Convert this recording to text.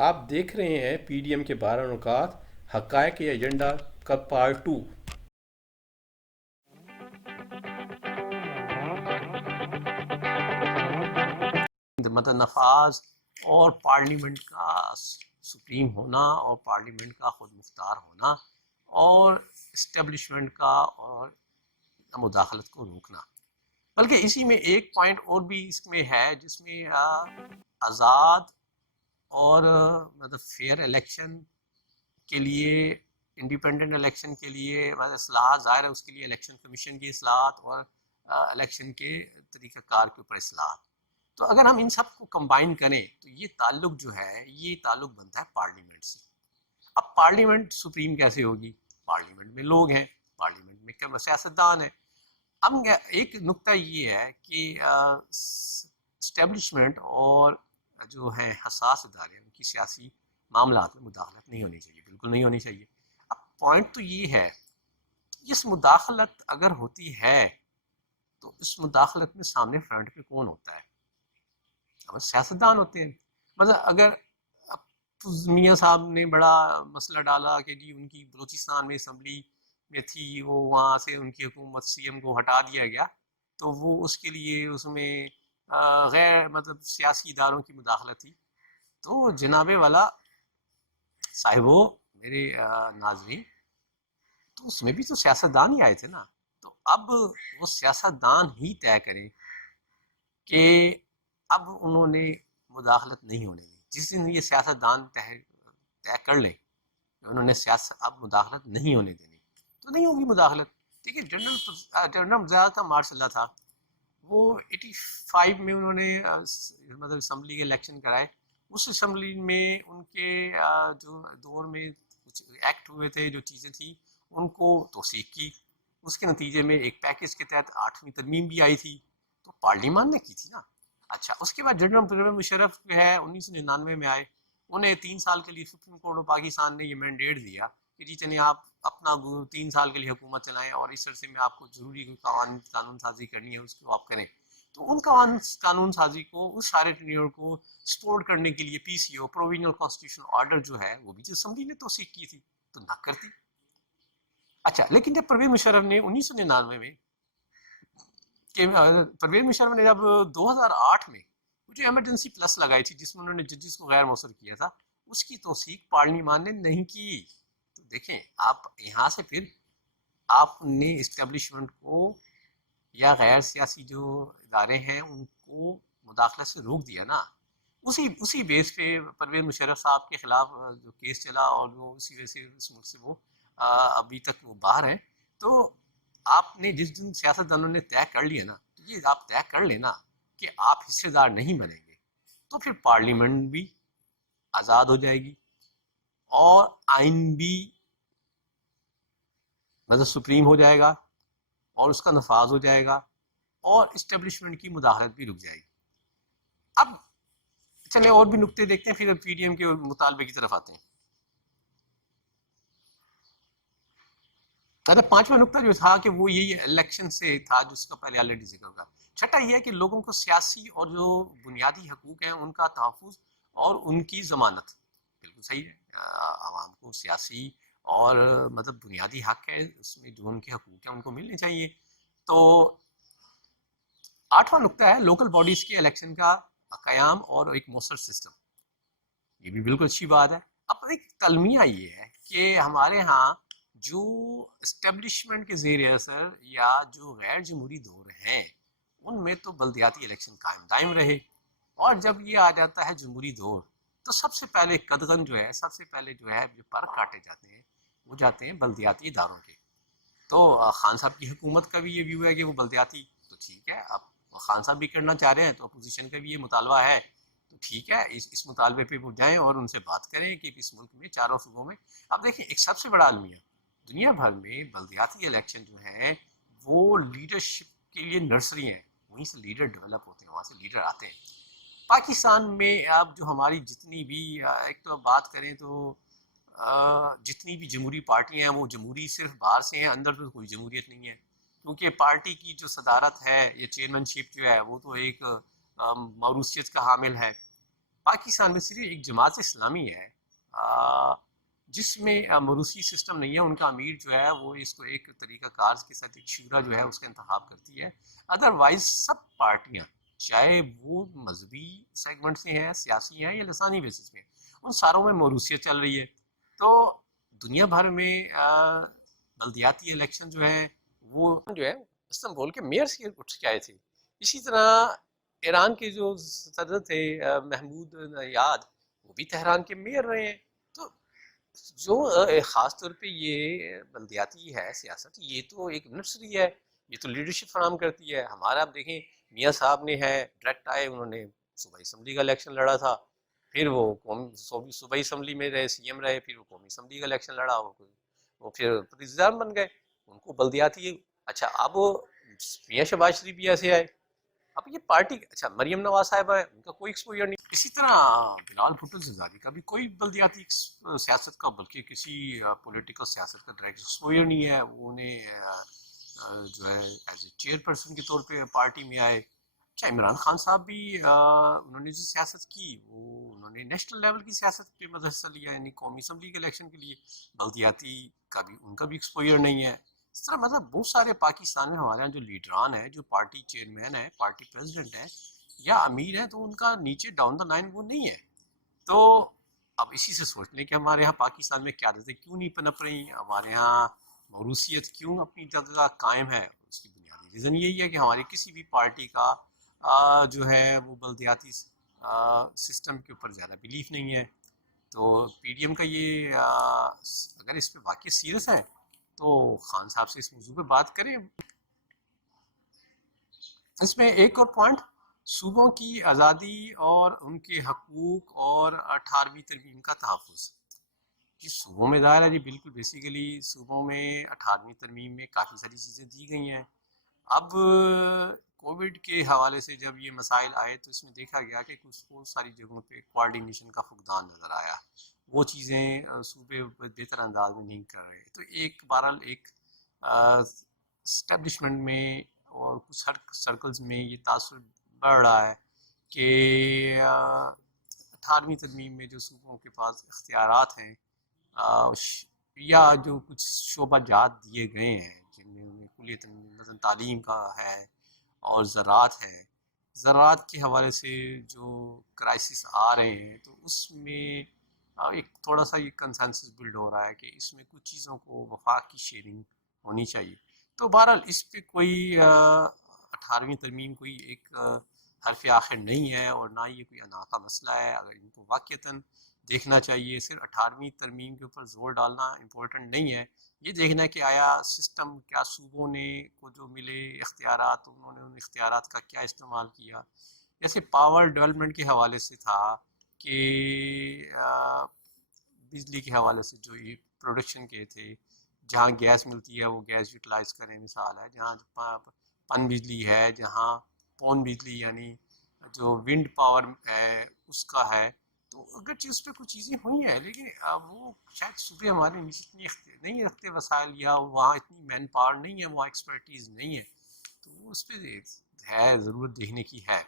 آپ دیکھ رہے ہیں پی ڈی ایم کے 12 نکات حقائق ایجنڈا کا پارٹ 2۔ مدد نفاذ اور پارلیمنٹ کا سپریم ہونا اور پارلیمنٹ کا خود مختار ہونا اور اسٹیبلشمنٹ کا اور مداخلت کو روکنا۔ بلکہ اسی میں ایک پوائنٹ اور بھی اس میں ہے جس میں آزاد اور مطلب فیئر الیکشن کے لیے، انڈیپینڈنٹ الیکشن کے لیے اصلاحات، ظاہر ہے اس کے لیے الیکشن کمیشن کی اصلاحات اور الیکشن کے طریقہ کار کے اوپر اصلاحات۔ تو اگر ہم ان سب کو کمبائن کریں تو یہ تعلق جو ہے یہ تعلق بنتا ہے پارلیمنٹ سے۔ اب پارلیمنٹ سپریم کیسے ہوگی؟ پارلیمنٹ میں لوگ ہیں، پارلیمنٹ میں سیاستدان ہیں۔ اب ایک نقطہ یہ ہے کہ اسٹیبلشمنٹ اور جو ہے حساس ادارے ان کی سیاسی معاملات میں مداخلت نہیں ہونی چاہیے، بالکل نہیں ہونی چاہیے۔ اب پوائنٹ تو یہ ہے، اس مداخلت اگر ہوتی ہے تو اس مداخلت میں سامنے فرنٹ پہ کون ہوتا ہے؟ اب سیاستدان ہوتے ہیں۔ مطلب اگر میاں صاحب نے بڑا مسئلہ ڈالا کہ جی ان کی بلوچستان میں اسمبلی میں تھی، وہ وہاں سے ان کی حکومت سی ایم کو ہٹا دیا گیا، تو وہ اس کے لیے اس میں غیر مطلب سیاسی اداروں کی مداخلت تھی۔ تو جناب والا صاحبو، میرے ناظرین، تو اس میں بھی تو سیاستدان ہی آئے تھے نا۔ تو اب وہ سیاستدان ہی طے کریں کہ اب انہوں نے مداخلت نہیں ہونے دی۔ جس دن یہ سیاستدان طے کر لیں کہ انہوں نے سیاست اب مداخلت نہیں ہونے دینی، تو نہیں ہوگی مداخلت۔ دیکھیے جنرل ضیاء کا مارش اللہ تھا، وہ 85 میں انہوں نے مطلب اسمبلی کے الیکشن کرائے۔ اس اسمبلی میں ان کے جو دور میں کچھ ایکٹ ہوئے تھے، جو چیزیں تھیں ان کو توثیق کی، اس کے نتیجے میں ایک پیکج کے تحت 8ویں ترمیم بھی آئی تھی، تو پارلیمان نے کی تھی نا۔ اچھا، اس کے بعد جنرل پرویز مشرف جو ہے 1999 میں آئے، انہیں 3 سال کے لیے سپریم کورٹ آف پاکستان نے یہ مینڈیٹ دیا کہ جی چلیں آپ اپنا 3 سال کے لیے حکومت چلائیں، اور اس عرصے میں آپ کو ضروری قانون سازی کرنی ہے اس کو آپ کریں۔ تو ان قانون سازی کو، اس سارے ٹینیور کو سپورٹ کرنے کے لیے پی سی او، پروویژنل کانسٹیٹیوشن آرڈر جو ہے، وہ بھی جو اسمبلی نے توثیق کی تھی، تو نہ کرتی۔ اچھا، لیکن جب پرویز مشرف نے 1999 میں کہ پرویز مشرف نے جب 2008 میں جو ایمرجنسی پلس لگائی تھی جس میں انہوں نے ججز کو غیر مؤثر کیا تھا، اس کی توثیق پارلیمان نے نہیں کی۔ تو دیکھیں آپ یہاں سے پھر آپ نے اسٹیبلشمنٹ کو یا غیر سیاسی جو ادارے ہیں ان کو مداخلت سے روک دیا نا۔ اسی بیس پہ پرویز مشرف صاحب کے خلاف جو کیس چلا، اور وہ اسی وجہ سے اس ملک سے وہ ابھی تک وہ باہر ہیں۔ تو آپ نے جس دن سیاستدانوں نے طے کر لیا نا، تو یہ آپ طے کر لینا کہ آپ حصے دار نہیں بنیں گے، تو پھر پارلیمنٹ بھی آزاد ہو جائے گی اور آئین بھی مطلب سپریم ہو جائے گا اور اس کا نفاذ ہو جائے گا، اور اسٹیبلشمنٹ کی مداخلت بھی رک جائے گی۔ اب چلیں اور بھی نقطے دیکھتے ہیں، پھر پی ڈی ایم کے مطالبے کی طرف آتے ہیں۔ 5واں نقطہ جو تھا کہ وہ یہی الیکشن سے تھا، جس کا پہلے آلریڈی ذکر ہوگا۔ چھٹا یہ ہے کہ لوگوں کو سیاسی اور جو بنیادی حقوق ہیں ان کا تحفظ اور ان کی ضمانت۔ بالکل صحیح ہے، عوام کو سیاسی اور مطلب بنیادی حق ہے، اس میں جو ان کے حقوق ہیں ان کو ملنے چاہیے۔ تو 8واں نقطہ ہے لوکل باڈیز کے الیکشن کا قیام اور ایک مؤثر سسٹم۔ یہ بھی بالکل اچھی بات ہے۔ اب ایک تلمیہ یہ ہے کہ ہمارے ہاں جو اسٹیبلشمنٹ کے زیر اثر یا جو غیر جمہوری دور ہیں ان میں تو بلدیاتی الیکشن قائم دائم رہے، اور جب یہ آ جاتا ہے جمہوری دور تو سب سے پہلے قدغن جو ہے، سب سے پہلے جو ہے جو پر کاٹے جاتے ہیں وہ جاتے ہیں بلدیاتی اداروں کے۔ تو خان صاحب کی حکومت کا بھی یہ ویو ہے کہ وہ بلدیاتی، تو ٹھیک ہے، اب خان صاحب بھی کرنا چاہ رہے ہیں تو اپوزیشن کا بھی یہ مطالبہ ہے، تو ٹھیک ہے، اس مطالبے پہ وہ جائیں اور ان سے بات کریں کہ اس ملک میں چاروں صوبوں میں۔ اب دیکھیں ایک سب سے بڑا المیہ دنیا بھر میں بلدیاتی الیکشن جو ہیں وہ لیڈرشپ کے لیے نرسری ہیں، وہیں سے لیڈر ڈیولپ ہوتے ہیں، وہاں سے لیڈر آتے ہیں۔ پاکستان میں اب جو ہماری جتنی بھی ایک تو بات کریں تو جتنی بھی جمہوری پارٹیاں ہیں وہ جمہوری صرف باہر سے ہیں، اندر تو کوئی جمہوریت نہیں ہے، کیونکہ پارٹی کی جو صدارت ہے یا چیئرمین شپ جو ہے وہ تو ایک موروثیت کا حامل ہے۔ پاکستان میں صرف ایک جماعت اسلامی ہے جس میں موروثی سسٹم نہیں ہے. ان کا امیر جو ہے وہ اس کو ایک طریقہ کار کے ساتھ ایک شورا جو ہے اس کا انتخاب کرتی ہے. ادروائز سب پارٹیاں چاہے وہ مذہبی سیگمنٹ سے ہیں, سیاسی ہیں یا لسانی بیسس میں, ان ساروں میں موروثیت چل رہی ہے. تو دنیا بھر میں بلدیاتی الیکشن جو ہے وہ جو ہے استنبول کے میئر سے اٹھ کے آئے تھے. اسی طرح ایران کے جو صدر تھے محمود نیاد, وہ بھی تہران کے میئر رہے ہیں. تو جو خاص طور پہ یہ بلدیاتی ہے سیاست, یہ تو ایک نرسری ہے, یہ تو لیڈرشپ فراہم کرتی ہے. ہمارا آپ دیکھیں میاں صاحب نے ہے ڈائریکٹ آئے, انہوں نے صوبائی اسمبلی کا الیکشن لڑا تھا, پھر وہ صوبائی اسمبلی میں رہے, سی ایم رہے, پھر وہ قومی اسمبلی کا الیکشن لڑا, وہ پھر وزیر بن گئے. ان کو بلدیاتی اچھا. اب میاں شہباز شریف بھی ایسے آئے. اب یہ پارٹی اچھا مریم نواز صاحبہ ہے, ان کا کوئی ایکسپوجر نہیں. اسی طرح بلال بھٹو زرداری کا بھی کوئی بلدیاتی سیاست کا بلکہ کسی پولیٹیکل سیاست کا ڈائریکٹ ایکسپوجر نہیں ہے. وہ انہیں جو ہے ایز اے چیئر پرسن کے طور پہ پارٹی میں آئے. اچھا عمران خان صاحب بھی انہوں نے جو سیاست کی وہ انہوں نے نیشنل لیول کی سیاست پہ مدد حصہ لیا, یعنی قومی اسمبلی کے الیکشن کے لیے. بلدیاتی کا بھی ان کا بھی ایکسپوجر نہیں ہے. اس طرح مطلب بہت سارے پاکستان میں ہمارے یہاں جو لیڈران ہیں, جو پارٹی چیئرمین ہیں, پارٹی پریزیڈنٹ ہیں یا امیر ہیں, تو ان کا نیچے ڈاؤن دا لائن وہ نہیں ہے. تو اب اسی سے سوچ لیں کہ ہمارے یہاں پاکستان میں قیادتیں کیوں نہیں پنپ رہی, ہمارے یہاں موروثیت کیوں اپنی جگہ قائم ہے. اس کی بنیادی ریزن یہی ہے کہ ہماری کسی بھی پارٹی کا جو ہے وہ بلدیاتی سسٹم کے اوپر زیادہ بلیف نہیں ہے. تو پی ڈی ایم کا یہ اگر اس پہ واقعی سیریس ہے تو خان صاحب سے اس موضوع پہ بات کریں. اس میں ایک اور پوائنٹ, صوبوں کی آزادی اور ان کے حقوق اور 18ویں ترمیم کا تحفظ. جی صوبوں میں ظاہر ہے جی بالکل بیسیکلی صوبوں میں 18ویں ترمیم میں کافی ساری چیزیں دی گئی ہیں. اب کووڈ کے حوالے سے جب یہ مسائل آئے تو اس میں دیکھا گیا کہ کچھ بہت ساری جگہوں پہ کوارڈینیشن کا فقدان نظر آیا. وہ چیزیں صوبے بہتر انداز میں نہیں کر رہے. تو ایک بہرحال ایک اسٹیبلشمنٹ میں اور کچھ سرکلز میں یہ تاثر بڑھ رہا ہے کہ 18ویں ترمیم میں جو صوبوں کے پاس اختیارات ہیں یا جو کچھ شعبہ جات دیے گئے ہیں جن میں کلیت نظم تعلیم کا ہے اور زراعت ہے, زراعت کے حوالے سے جو کرائسس آ رہے ہیں, تو اس میں ایک تھوڑا سا یہ کنسنسس بلڈ ہو رہا ہے کہ اس میں کچھ چیزوں کو وفاق کی شیئرنگ ہونی چاہیے. تو بہرحال اس پہ کوئی 18ویں ترمیم کوئی ایک حرف آخر نہیں ہے اور نہ یہ کوئی اناقہ مسئلہ ہے. اگر ان کو واقعتاً دیکھنا چاہیے, صرف 18ویں ترمیم کے اوپر زور ڈالنا امپورٹنٹ نہیں ہے. یہ دیکھنا ہے کہ آیا سسٹم کیا صوبوں نے کو جو ملے اختیارات, انہوں نے ان اختیارات کا کیا استعمال کیا. جیسے پاور ڈیولپمنٹ کے حوالے سے تھا کہ بجلی کے حوالے سے جو یہ پروڈکشن کے تھے, جہاں گیس ملتی ہے وہ گیس یوٹیلائز کریں, مثال ہے جہاں پن بجلی ہے, جہاں پون بجلی یعنی جو ونڈ پاور ہے اس کا ہے. تو اگرچہ اس پہ کچھ چیزیں ہوئی ہیں لیکن وہ شاید صوبے ہمارے نیچے اتنی نہیں رکھتے وسائل, یا وہاں اتنی مین پاور نہیں ہے, وہاں ایکسپرٹیز نہیں ہے. تو وہ اس پہ ہے ضرورت دیکھنے کی ہے.